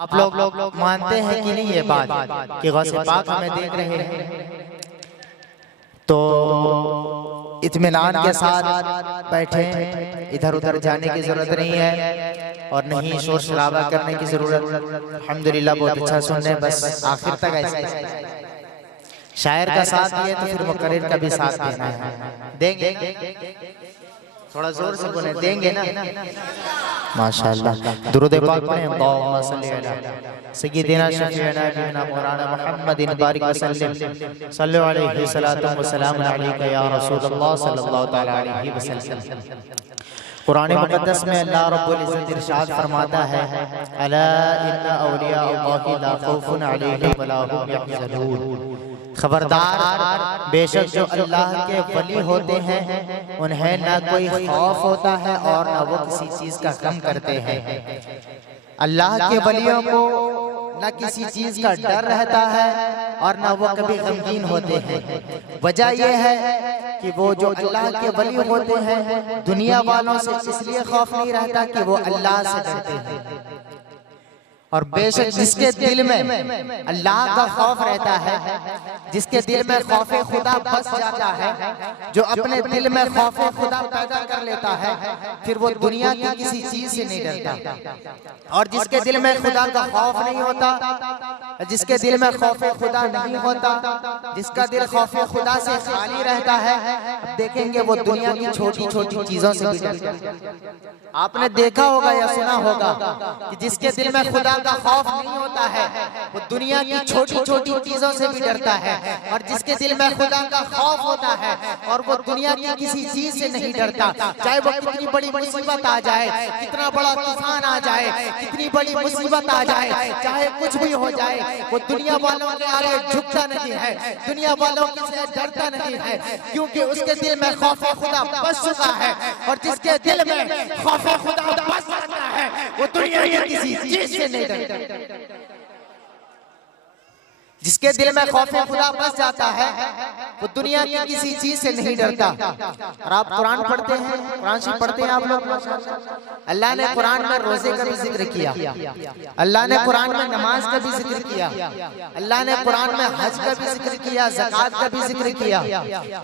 आप लोग मानते हैं कि नहीं ये बात कि गौसे पाक हमें देख रहे हैं, तो इत्मीनान के साथ बैठे, इधर उधर जाने की जरूरत नहीं है और नहीं शोर शराबा करने की जरूरत। अल्हम्दुलिल्लाह बहुत अच्छा सुन रहे हैं, बस आखिर तक ऐसे शायर का साथ दिए तो फिर मुकर्रिर का भी साथ देना है। देंगे? थोड़ा जोर से बोले, देंगे ना? माशाअल्लाह। दुरूद पाक पढ़ें, अल्लाहुम्मा सल्ली अला सय्यिदिना शफीअना नबीना मौलाना मुहम्मदिन बारिक वसल्लम सल्लल्लाहु अलैहि सलातु व सलाम अलैका या रसूलल्लाह सल्लल्लाहु तआला अलैहि वसल्लम। कुरान मुक़द्दस में अल्लाह रब्बुल इज़्ज़त इरशाद फरमाता है, अला इन्ना औलिया अल्लाहि ला खौफुन अलैहिम व ला हुम यहज़नून। खबरदार, बेशक जो अल्लाह के वली होते हैं उन्हें ना कोई खौफ होता है और ना वो किसी चीज का गम करते हैं। अल्लाह के वलियों को ना किसी चीज का डर रहता है और ना वो कभी गमगीन होते हैं। वजह यह है कि वो जो अल्लाह के वली होते हैं दुनिया वालों से इसलिए खौफ नहीं रहता कि वो अल्लाह से डरते हैं। और बेशक जिसके दिल में अल्लाह का खौफ रहता है, जिसके दिल में खौफे खुदा बस जाता है, जो अपने दिल में खौफे खुदा पैदा कर लेता है, फिर वो दुनिया की किसी चीज से नहीं डरता। और जिसके दिल में खुदा का खौफ नहीं होता, जिसके दिल में खौफे खुदा नहीं होता, जिसका दिल खौफे खुदा से खाली रहता है, देखेंगे वो दुनिया की छोटी छोटी चीजों से भी डरता है। आपने देखा होगा या सुना होगा कि जिसके दिल में खुदा का खौफ नहीं होता है वो दुनिया की छोटी छोटी चीजों से भी डरता है, और जिसके दिल में खुदा का खौफ होता है और वो दुनिया की किसी चीज से नहीं डरता, चाहे वो कितनी बड़ी मुसीबत आ जाए, कितना बड़ा तूफान आ जाए, कितनी बड़ी मुसीबत आ जाए, चाहे कुछ भी हो जाए, वो दुनिया वालों के आगे झुकता नहीं है, दुनिया वालों से डरता नहीं है, क्योंकि उसके दिल में खौफ खुदा बस चुका है। और जिसके दिल में खौफ खुदा बस जाता है वो दुनिया की किसी चीज से नहीं डरता। जिसके दिल में खौफ खुदा बस जाता है वो दुनिया की किसी चीज से नहीं डरता। और आप कुरान पढ़ते हैं, कुरान शरीफ पढ़ते हैं आप लोग, अल्लाह ने कुरान में रोजे का भी जिक्र किया, अल्लाह ने कुरान में नमाज का भी जिक्र किया, अल्लाह ने कुरान में हज का भी जिक्र किया, ज़कात का भी जिक्र किया,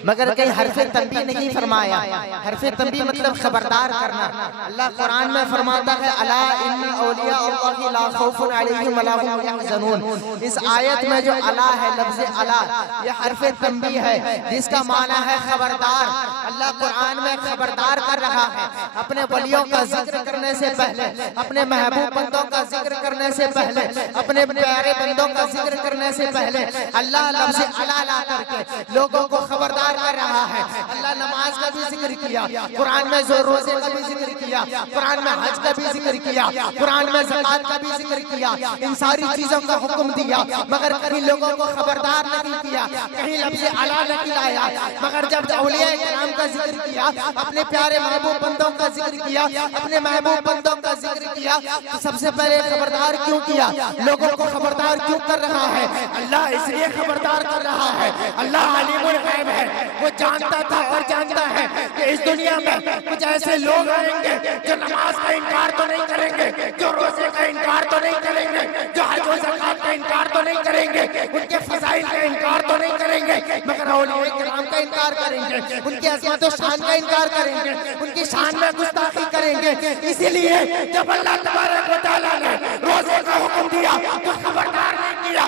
मगर कहीं हरफे तंबीह नहीं फरमाया। हरफे तंबीह मतलब खबरदार करना। अल्लाह कुरान में फरमाता है, अला इन्ना औलिया अल्लाहि ला खौफुन अलैहिम व ला हुम यहज़नून। इस आयत में जो अला है, लफ्ज़ अला, ये हरफे तंबीह है जिसका माना है खबरदार। अल्लाह कुरान में खबरदार कर रहा है। अपने वलियों का जिक्र करने से पहले, अपने महबूब बंदों का जिक्र करने से पहले, अपने प्यारे बंदों का जिक्र करने से पहले अल्लाह लफ्ज़ अला ला करके लोगों को खबरदार कर रहा है। अल्लाह नमाज का भी जिक्र किया, कुरान में जो रोजे का भी जिक्र किया, कुरान में हज का भी जिक्र किया, कुरान में ज़कात का भी जिक्र किया, इन सारी चीजों का हुक्म दिया, मगर कहीं लोगों को खबरदार नहीं किया, कहीं लफ्ज़ अला नहीं लाया। मगर जब औलिया किराम का जिक्र किया, अपने प्यारे महबूब बंदों का जिक्र किया, अपने महबूब बंदों का जिक्र किया, तो सबसे पहले खबरदार क्यों किया, लोगों को खबरदार क्यों कर रहा है? अल्लाह इसलिए खबरदार कर रहा है, अल्लाह अलीमुल गैब है, वो जानता था और जानता है कि इस दुनिया में कुछ ऐसे लोग आएंगे जो नमाज का इनकार तो नहीं करेंगे, जो रोजे का इनकार तो नहीं करेंगे, जो हज और ज़कात का इनकार तो नहीं करेंगे, उनके फज़ाइल का इनकार तो नहीं करेंगे, मगर औलिया किराम का इनकार करेंगे, उनकी अज़मत और शान का इनकार करेंगे, उनकी शान में गुस्ताखी करेंगे। इसीलिए जब अल्लाह तबारक व तआला ने रोजे का हुक्म दिया तो खबरदार नहीं किया,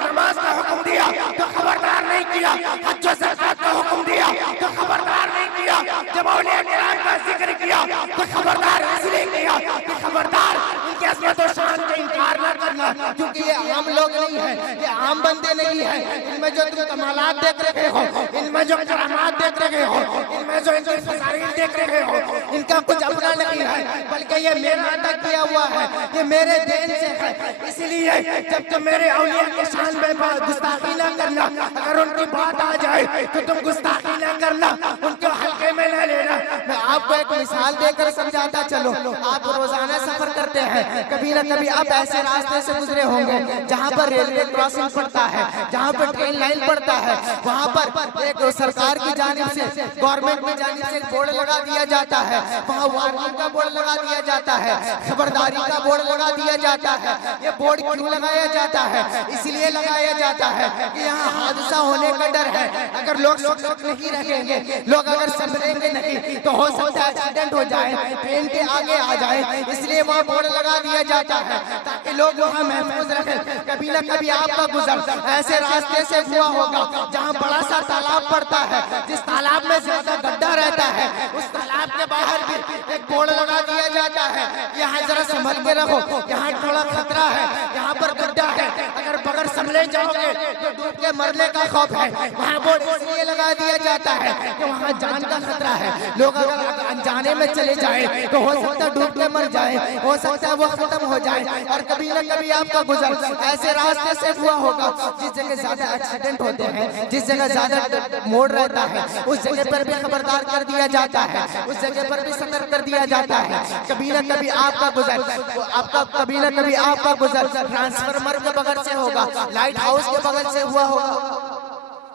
नमाज का हुक्म दिया तो खबरदार नहीं किया, हज और ज़कात का हुक्म दिया तो खबरदार नहीं किया, जब औलिया किराम का जिक्र किया तो खबरदार इसलिए किया कि खबरदार उनकी अज़मत और शान का इनकार न करना, क्योंकि ये आम लोग नहीं है, ये आम बंदे नहीं है। इनमें जो तुम कमालात देख रहे हो, इनमें जो करामात देख रहे हो, इनमें जो इनकी फज़ाइल देख रहे हो, इनका कुछ अपना नहीं है, बल्कि ये मेरा अता किया हुआ है, ये मेरे देन से है। इसलिए जब तुम मेरे औलिया के शान में गुस्ताखी न करना, अगर उनकी बात आ जाए तो तुम गुस्ताखी न करना, उनको हल्के में न लेना, मैं आपको एक मिसाल देकर समझाता चलो। आप रोजाना सफर करते हैं, कभी ना कभी आप ऐसे रास्ते से गुजरे होंगे जहाँ पर रेलवे क्रॉसिंग पड़ता है, जहाँ पर ट्रेन लाइन पड़ता है, वहाँ पर एक सरकार की जानिब से, गवर्नमेंट की जानिब से बोर्ड लगा दिया जाता है, वहाँ वार्निंग का बोर्ड लगा दिया जाता है, खबरदारी का बोर्ड लगा दिया जाता है। ये बोर्ड क्यों लगाया जाता है? इसलिए लगाया जाता है कि यहाँ हादसा होने का डर है। अगर लोग सुरक्षित नहीं रहेंगे, लोग अगर संभलेंगे नहीं, तो हो सकता है एक्सीडेंट हो जाए, ट्रेन के आगे आ जाए। इसलिए वहाँ बोर्ड लगा दिया जाता है ताकि लोग वहाँ महफूज रखें। कभी न कभी आपका गुजर ऐसे रास्ते से हुआ होगा जहाँ बड़ा सा तालाब पड़ता है, जिस तालाब में ज्यादा गड्ढा रहता है, उस तालाब के बाहर भी एक बोर्ड लगा दिया जाता है, यहाँ जरा संभल के रखो, यहाँ थोड़ा खतरा है, यहाँ पर गड्ढा है, अगर बगैर संभले जाओगे तो डूब के मरने का खौफ है। वहाँ बोर्ड इसलिए लगा दिया जाता है कि वहाँ जान का खतरा है। लोग अगर अनजाने में चले जाए तो हो सकता है डूब के मर जाए, हो सकता है वो खत्म हो जाए। और कभी न कभी आपका गुजर ऐसे रास्ते से हुआ होगा जिस जगह ज्यादा एक्सीडेंट होते हैं, जिस जगह ज्यादा मोड़ रहता है, उस जगह पर भी खबरदार कर दिया जाता है, उस जगह पर भी सतर्क कर दिया जाता है। कभी न कभी आपका गुजर ट्रांसफार्मर के बगल से होगा, लाइट हाउस के बगल से हुआ होगा,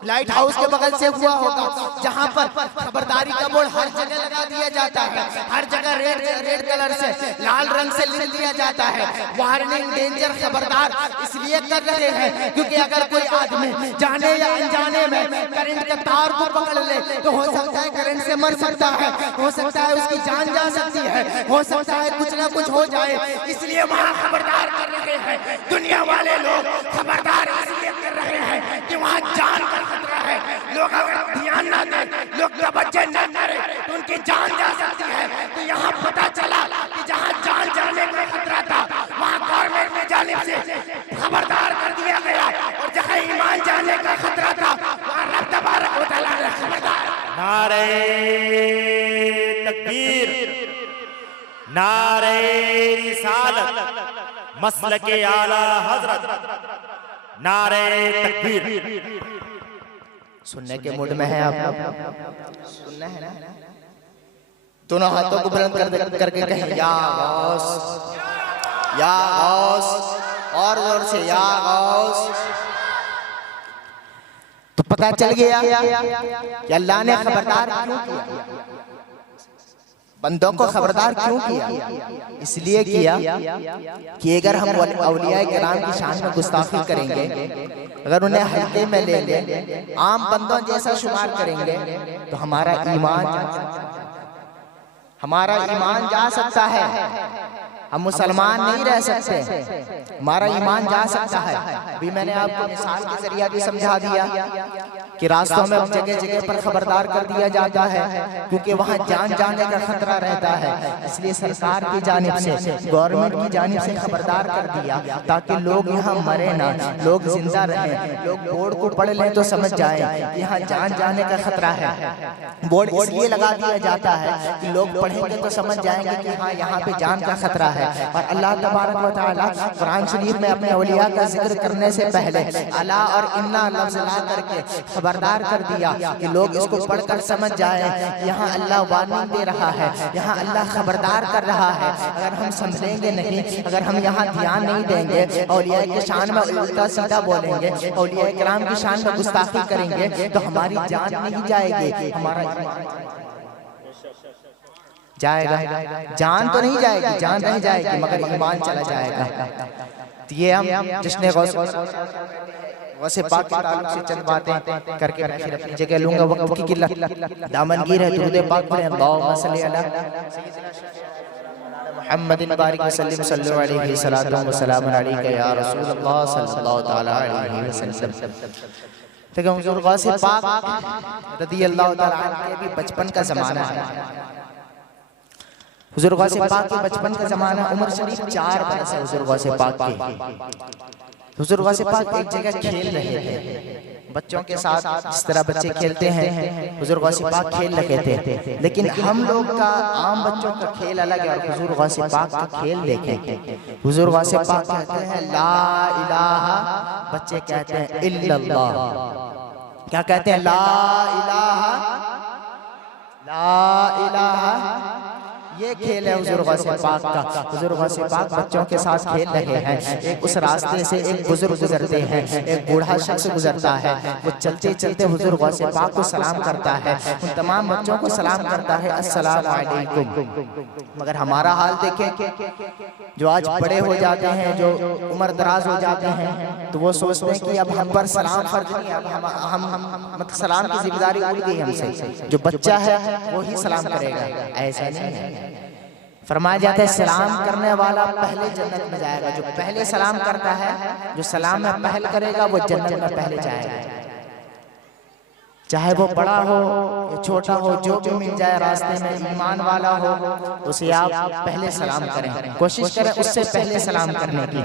लाइट हाउस के बगल से हुआ होगा, जहाँ पर खबरदारी का बोर्ड हर जगह लगा दिया जाता है, हर जगह रेड कलर से, लाल रंग से लिख दिया जाता है, वार्निंग, डेंजर, खबरदार। इसलिए कर रहे हैं क्योंकि अगर कोई आदमी जाने या अनजाने में करंट का तार को पकड़ ले तो हो सकता है करंट से मर सकता है, हो सकता है उसकी जान जा सकती है, हो सकता है कुछ ना कुछ हो जाए। इसलिए वहाँ खबरदार कर रहे हैं। दुनिया वाले लोग खबरदार इसलिए कर रहे हैं कि वहाँ जान का खतरा है। लोग अगर ध्यान ना दें, लोग तवज्जो न करें तो उनकी जान जा सकती है। तो यहाँ पता चला कि जहाँ जान जाने का खतरा था वहाँ गवर्नमेंट की जानिब से खबरदार कर दिया गया, और जहाँ ईमान जाने का खतरा था वहाँ रब तबारक व तआला ने खबरदार। नारे तकबीर, नारे रिसालत, मसलके आला हजरत, नारे तकबीर। सुनने के मूड में है आप? सुनना है ना? दोनों हाथों को बुलंद करके कहें या गौस, या गौस, और जोर से या गौस। तो पता चल गया कि अल्लाह ने खबरदार क्यों किया, बंदों को खबरदार क्यों किया? इसलिए किया कि अगर हम औलिया किराम की शान में गुस्ताखी करेंगे, अगर उन्हें हल्के में ले लें, आम बंदों जैसा शुमार करेंगे, तो हमारा ईमान जा सकता है। हम मुसलमान नहीं रह सकते, हमारा ईमान जा सकता है। अभी मैंने आपको मिसाल के जरिए भी समझा दिया कि रास्तों में जगह जगह पर खबरदार कर दिया जाता है क्योंकि वहाँ जान जाने का खतरा रहता है। इसलिए सरकार की जानिब से, गवर्नमेंट की जानिब से खबरदार कर दिया ताकि लोग यहाँ मरे ना, लोग जिंदा रहें। लोग बोर्ड को पढ़ लें तो समझ जाए यहाँ जान जाने का खतरा है। बोर्ड इसलिए लगा दिया जाता है कि लोग पढ़ेंगे तो समझ जाएंगे कि हाँ यहाँ पे जान का खतरा है। और अल्लाह तबारक व तआला कुरान शरीफ में अपने औलिया का जिक्र करने से पहले अला और इन्ना लफ्ज़ ला करके खबरदार कर दिया कि लोग इसको पढ़कर समझ जाए। यहाँ अल्लाह वार्निंग दे रहा है, यहाँ अल्लाह खबरदार कर रहा है। अगर हम समझेंगे नहीं, अगर हम यहाँ ध्यान नहीं देंगे, औलिया की शान में उल्टा सीधा बोलेंगे, औलिया किराम की शान में गुस्ताखी करेंगे, तो हमारी जान नहीं जाएगी, हमारा जाएगा। जान तो नहीं जाएगी, जान नहीं जाएगी, मगर ईमान चला जाएगा। तो ये हम जिसने वैसे पाक के ताल्लुक से चंद बातें करके मैं फिर अपनी जगह लूंगा। वक्त की किल्लत, दामनगीर है, दुरूद पाक पढ़ें। अल्लाहुम्मा सल्ली अला मुहम्मदिन बारिक वसल्लिम सल्लल्लाहु अलैहि वसल्लम वसलाम अलैका या रसूलल्लाह सल्लल्लाहु तआला अलैहि वसल्लम। देखो हुजूर गौसे पाक रज़ियल्लाहु तआला अन्हु के भी बचपन का ज़माना है। हुजूर गौसे पाक के बचपन का ज़माना, उम्र शरीफ 4 बरस है हुजूर गौसे पाक की। हुजूर गौसे पाक एक जगह खेल रहे थे बच्चों के साथ, जिस तरह बच्चे खेलते हैं हुजूर गौसे पाक खेल रहे थे। लेकिन हम लोग का, आम बच्चों का खेल अलग है और हुजूर गौसे पाक का खेल देखें। हुजूर गौसे पाक कहते हैं ला इलाहा, बच्चे कहते हैं इल्लल्लाह। क्या कहते हैं? ला इलाहा, ला ला इलाहा, ये खेल है हुजूर गौसे पाक का। हुजूर गौसे पाक बच्चों के साथ खेल रहे हैं। एक उस रास्ते से एक बुजुर्ग गुजरते हैं, एक बूढ़ा शख्स गुजरता है। वो चलते चलते हुजूर गौसे पाक को सलाम करता है, उन तमाम बच्चों को सलाम करता है, अस्सलाम वालेकुम। मगर हमारा हाल देखें, जो आज बड़े हो जाते हैं, जो उम्र दराज हो जाते हैं, तो वो सोचते हैं कि अब हम पर सलाम फर्ज नहीं, अब हम सलाम की जिम्मेदारी उड़ गई हमसे। जो बच्चा है वो ही सलाम करेगा, ऐसा नहीं है। फरमाया जाता है सलाम करने वाला पहले जन्नत में जाएगा। जो पहले सलाम करता है, जो सलाम में पहल करेगा, वो जन्नत में पहले जाएगा। चाहे वो बड़ा हो या छोटा हो, जो भी मिल जाए रास्ते में, ईमान वाला हो, उसे आप पहले सलाम करें, कोशिश करें उससे पहले सलाम करने की।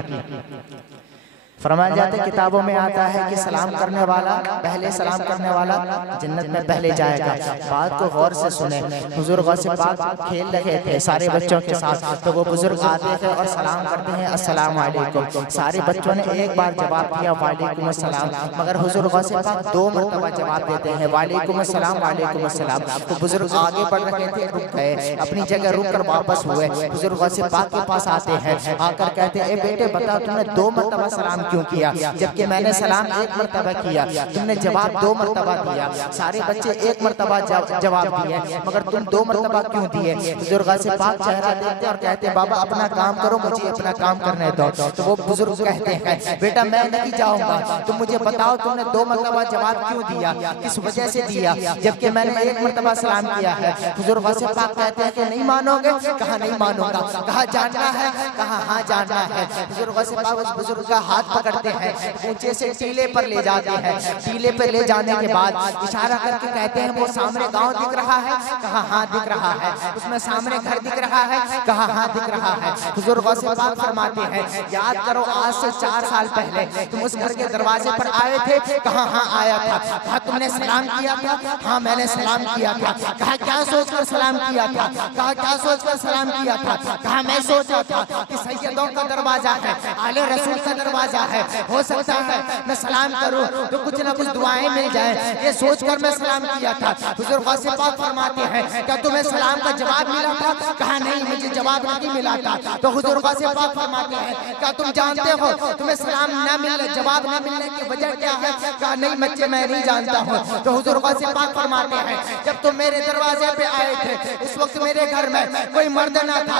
फरमाया जाता है किताबों में आता है कि सलाम करने वाला, पहले सलाम करने वाला जन्नत में पहले जाएगा। बात को गौर से सुने। हुजूर गौसे पाक खेल रहे थे सारे बच्चों के साथ, तो वो बुजुर्ग आते थे और सलाम करते हैं, अस्सलाम वालेकुम। सारे बच्चों ने एक बार जवाब दिया वालेकुम अस्सलाम, मगर हुजूर गौसे पाक 2 मरतबा जवाब देते हैं, वालेकुम अस्सलाम वालेकुम अस्सलाम। तो बुजुर्ग आगे बढ़ रहे थे, रुक गए, अपनी जगह रुक कर वापस हुए। हुजूर गौसे पाक के पास आते हैं, आकर कहते हैं, ए बेटे बताओ तुमने 2 मरतबा सलाम क्यों किया, जबकि मैंने सलाम 1 मरतबा किया, तुमने जवाब 2 मरतबा दिया। सारे बच्चे 1 मरतबा जवाब दिए, मगर तुम 2 मरतबा क्यों दिए? बुजुर्ग से पाक चेहरा देखते और कहते हैं, बाबा अपना काम करो, मुझे अपना काम करने दो। तो वो बुजुर्ग कहते हैं, बेटा मैं नहीं जाऊंगा, तुम मुझे बताओ तुमने 2 मरतबा जवाब क्यों दिया, किस वजह से दिया, जबकि मैंने 1 मरतबा सलाम किया है। बुजुर्ग से पाक कहते हैं कि नहीं मानोगे? कहा नहीं मानूंगा। कहा जानना है? कहा हाँ जानना है। बुजुर्ग से पाक उस बुजुर्ग का हाथ पकड़ते हैं, ऊंचे से टीले पर ले जाते हैं। टीले पर ले जाने के बाद इशारा करके कहते हैं, वो सामने गांव दिख रहा है? कहा हाँ दिख रहा है। उसमें सामने घर दिख रहा है? कहा हाँ दिख रहा है। हुजूर गौसे पाक फरमाते हैं, याद करो आज से 4 साल पहले तुम उस घर के दरवाजे पर आए थे? कहा हाँ आया था। कहा तुमने सलाम किया था? हाँ मैंने सलाम किया था। कहा क्या सोचकर सलाम किया था? कहा क्या सोचकर सलाम किया था? कहा मैं सोचा था कि सैयदों का दरवाजा है, आले रसूल का दरवाजा है, हो सकता है मैं सलाम करूं तो कुछ ना कुछ दुआएं मिल जाए, ये सोचकर मैं सलाम किया था। हुजूर गौसे पाक फरमाते हैं, क्या तुम्हें सलाम का जवाब मिला था? कहा नहीं मुझे जवाब नहीं मिला था। तो हुजूर गौसे पाक फरमाते हैं, क्या तुम जानते हो तुम्हें सलाम न मिलने, जवाब न मिलने की वजह क्या है? कहा नहीं बच्चे मैं नहीं जानता हूँ। तो हुजूर गौसे पाक फरमाते हैं, जब तुम मेरे दरवाजे पे आए थे उस वक्त मेरे घर में कोई मर्द ना था,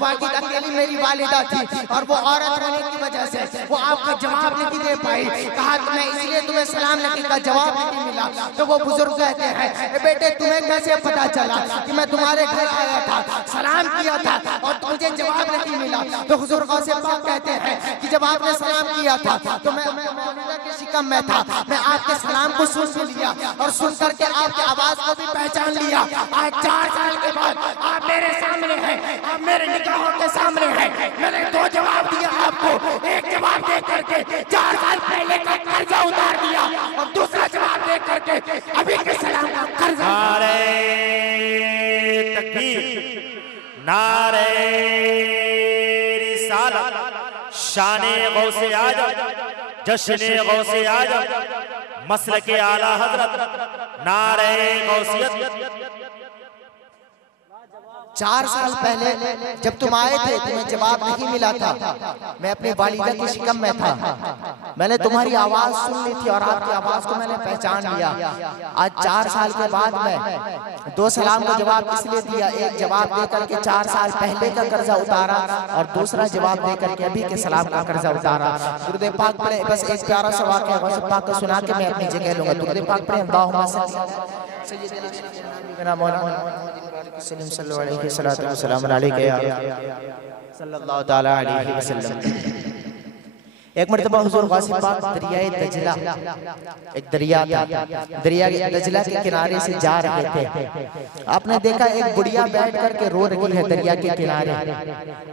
वाकई अकेली मेरी वालिदा थी, और वो औरत होने की वजह से वो आपका जवाब नहीं दे पाई। कहा मैं इसलिए तुम्हें सलाम नहीं का जवाब नहीं मिला। तो वो बुजुर्ग कहते हैं, बेटे तुम्हें कैसे पता चला कि मैं तुम्हारे घर आया था, सलाम किया था और मुझे जवाब नहीं मिला? तो हुजूर गौसे पाक कहते हैं कि जब आपने सलाम किया था तो मैं के शिकम में था, मैं आपके सलाम को सुन लिया और सुन करके आपकी आवाज को भी पहचान लिया। आज 4 साल के बाद आप मेरे सामने हैं, आप मेरे निगाहों के सामने हैं। मैंने 2 जवाब दिया आपको, एक जवाब दे करके 4 साल पहले का कर्जा उतार दिया और दूसरा जवाब दे करके अभी के सलाम का कर्जा। नारे तकबीर, नारे रिसालत, शाने गौसे आजम, जश्ने गौसे आजम, मसलके आला हजरत, नारे गौसियत। 4 साल पहले जब तुम आए थे तुम्हें जवाब नहीं मिला था, मैं अपने वालिदा की शिकम में था, मैंने तुम्हारी आवाज सुन ली थी और आपकी आवाज को मैंने पहचान लिया। आज 4 साल के बाद मैं 2 सलाम का जवाब इसलिए दिया, एक जवाब देकर के 4 साल पहले का कर्जा उतारा और दूसरा जवाब देकर के अभी के सलाम का कर्जा उतारा। दुरूद पाक पढ़े, बस एक प्यारा सा वाक़या गौसे पाक को सुना के मैं अपनी जगह लूंगा। दुरूद पाक पढ़े, अल्लाहुम्मा सल्लल्लाहु अलैहि वसल्लम। एक मरतबा हुजूर गौसे पाक दरियाए दजला, एक दरिया था, दरिया दजला के किनारे से जा रहे थे। आपने देखा एक बुढ़िया बैठ करके रो रही है दरिया के किनारे।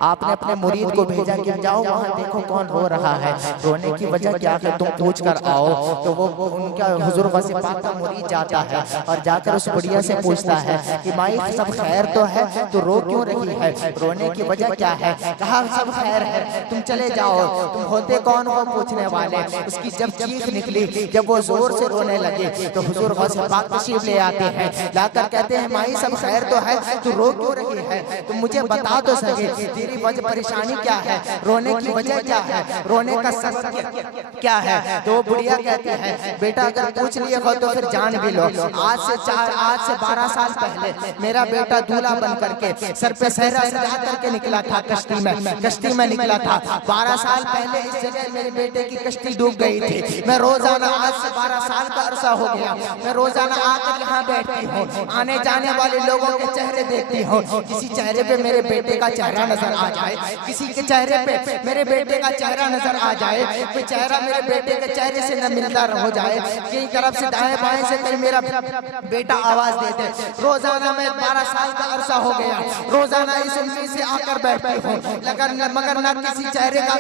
आपने अपने मुरीद को भेजा कि जाओ वहाँ देखो कौन रो रहा है, रोने की वजह क्या है तुम पूछ कर आओ। तो वो उनका हुजूर गौसे पाक का मुरीद जाता है और जाकर उस बुढ़िया से पूछता है कि माई सब खैर तो है, तो रो क्यों रही है, रोने की वजह क्या है? कहा सब खैर है, तुम चले जाओ, तुम होते कौन हो पूछने वाले। उसकी जब चीख निकली, जब वो जोर से रोने लगे तो हुजूर गौसे पाक तशरीफ ले आते हैं, लाकर कहते हैं माई सब खैर तो है, तू रो क्यों रही है, तुम मुझे बता तो सके तेरी वजह परेशानी क्या है, रोने की वजह क्या है, रोने का सबब क्या है। तो वो बुढ़िया कहती है बेटा अगर पूछ लिए हो तो फिर जान भी लो। आज से 12 साल पहले मेरा बेटा दूल्हा बन करके सर पे सहरा सजा करके निकला था, कश्ती में निकला था। 12 साल पहले इस जगह मेरे बेटे की कश्ती डूब गई थी। मैं रोजाना, आज से 12 साल का अरसा हो गया, मैं रोजाना आकर यहाँ बैठती हूँ, आने जाने वाले लोगों के चेहरे देखती हूँ, किसी चेहरे पे मेरे बेटे का चेहरा नजर आ जाए, किसी के चेहरे पे मेरे बेटे का चेहरा नजर आ जाए, कोई चेहरा मेरे बेटे के चेहरे से न मिलता हो जाए, कहीं तरफ से दाएं बाएं से कहीं मेरा बेटा आवाज दे दे। रोजाना मैं 12 साल का अरसा हो गया, रोजाना इस उम्मीद से आकर बैठती हूँ, मगर न किसी चेहरे का,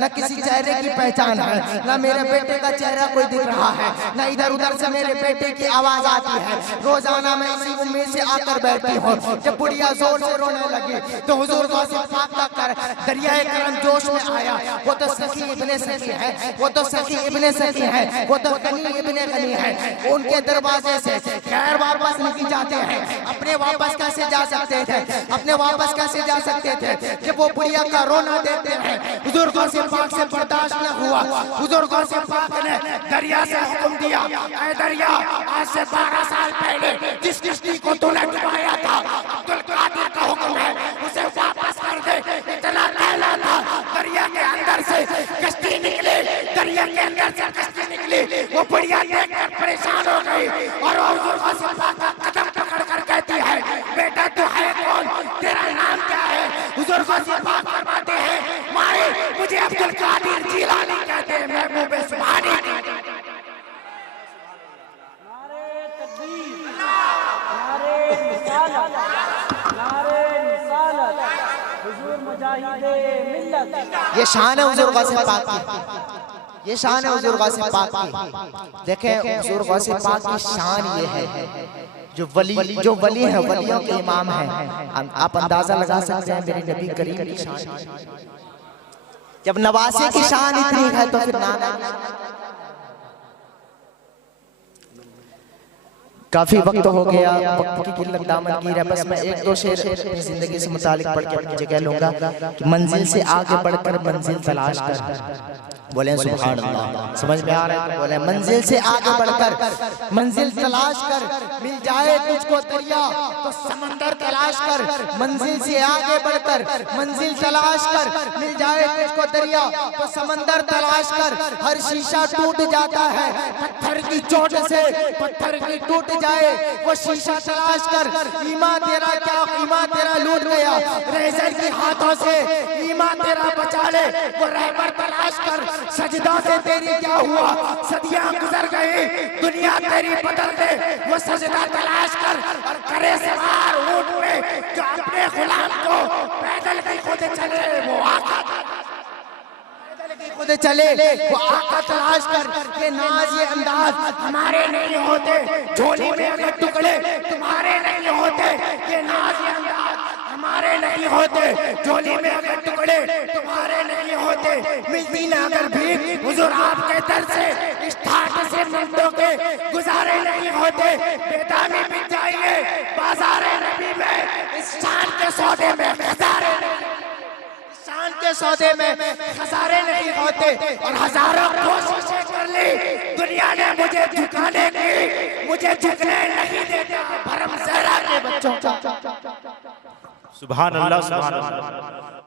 न किसी चेहरे की पहचान है, न मेरे बेटे का चेहरा कोई दिख रहा है, न इधर उधर से मेरे बेटे की आवाज आती है। रोजाना मैं इसी उम्मीद से आकर बैठती हूँ। जब बुढ़िया जोर से रोने लगी तो हुजूर गौसे पाक का दरियाए करम जोश में आया। वो तो सखी इब्ने सखी है, वो तो सखी इब्ने सखी है, वो तो गनी इब्ने गनी है। उनके दरवाजे से खैर वापस नहीं जाते हैं, अपने वापस कैसे जा सकते थे, अपने वापस कैसे जा सकते थे। जब वो बुढ़िया का रोना देखते हैं हुजूर गौसे पाक से बर्दाश्त न हुआ। हुजूर गौसे पाक ने दरिया से हुक्म दिया, ऐ दरिया आज से 12 साल पहले जिस कश्ती को तूने डुबाया था, अब्दुल कादिर का हुक्म है उसे वापस कर दे। इतना कहना था, दरिया के अंदर से कश्ती निकली, दरिया के अंदर से कश्ती निकली। वो बुढ़िया देखकर परेशान हो गई और हुजूर गौसे पाक का कदम पकड़ कर कहती है बेटा तू है कौन, तेरा नाम क्या है। हुजूर गौसे पाक फरमाते हैं माए मुझे अब्दुल कादिर जिलानी कहते हैं, महबूब सुभानी। ये शान है हुजूर गौसे पाक की, ये शान है हुजूर गौसे पाक की। देखें हुजूर गौसे पाक की शान ये है, जो वली है, वलियों के इमाम हैं। आप अंदाजा लगा सकते हैं मेरे नबी करीम की शान। जब नवासे की शान इतनी है तो फिर नाना। काफी वक्त हो गया, वक्त की किल्लत दामन गिर है, बस मैं 1-2 शेर अपनी जिंदगी से मुतालिक पढ़ के अपनी जगह लूंगा कि मंजिल से आगे बढ़कर मंजिल तलाश कर। बोले सुभान अल्लाह, समझ में आ रहा है। बोले मंजिल से आगे बढ़कर मंजिल तलाश कर, मिल जाए तुझको दरिया तो समंदर तलाश कर। मंजिल से आगे बढ़कर मंजिल तलाश कर, मिल जाए तुझको दरिया तो समंदर तलाश कर। हर शीशा टूट जाता है पत्थर की चोट से, पत्थर की टूट जाए वो शीशा तलाश कर। ईमान तेरा क्या, ईमान तेरा लूट गया रेजर के हाथों से, ईमान तेरा बचा ले वो रहबर तलाश कर। सजदा से तेरी क्या हुआ, सदियां गुजर गई, दुनिया तेरी बदल दे वो सजदा तलाश कर। और करे सवार ऊंट पे जो अपने गुलाम को पैदल की खुद चले वो आका, पैदल की खुद चले वो आका तलाश कर। ये नाज ये अंदाज हमारे नहीं होते, झोली में अगर टुकड़े तुम्हारे नहीं होते। ये नाज ये अंदाज हमारे नहीं होते, झोली में अगर टुकड़े तुम्हारे नहीं होते। मिलती ना अगर भीख हुजूर आपके दर से, इस ठाट से मिनटों के गुजारे नहीं होते। बेदामी बिक जाएंगे बाजारे नबी में, इस शान के सौदे में खसारे, शान के सौदे में खसारे नहीं होते। और हजारों कोशिशें कर ली दुनिया ने मुझे झुकाने की, मुझे झुकने नहीं देता भरम ज़हरा के बच्चों का। सुभान अल्लाह, सुभान अल्लाह।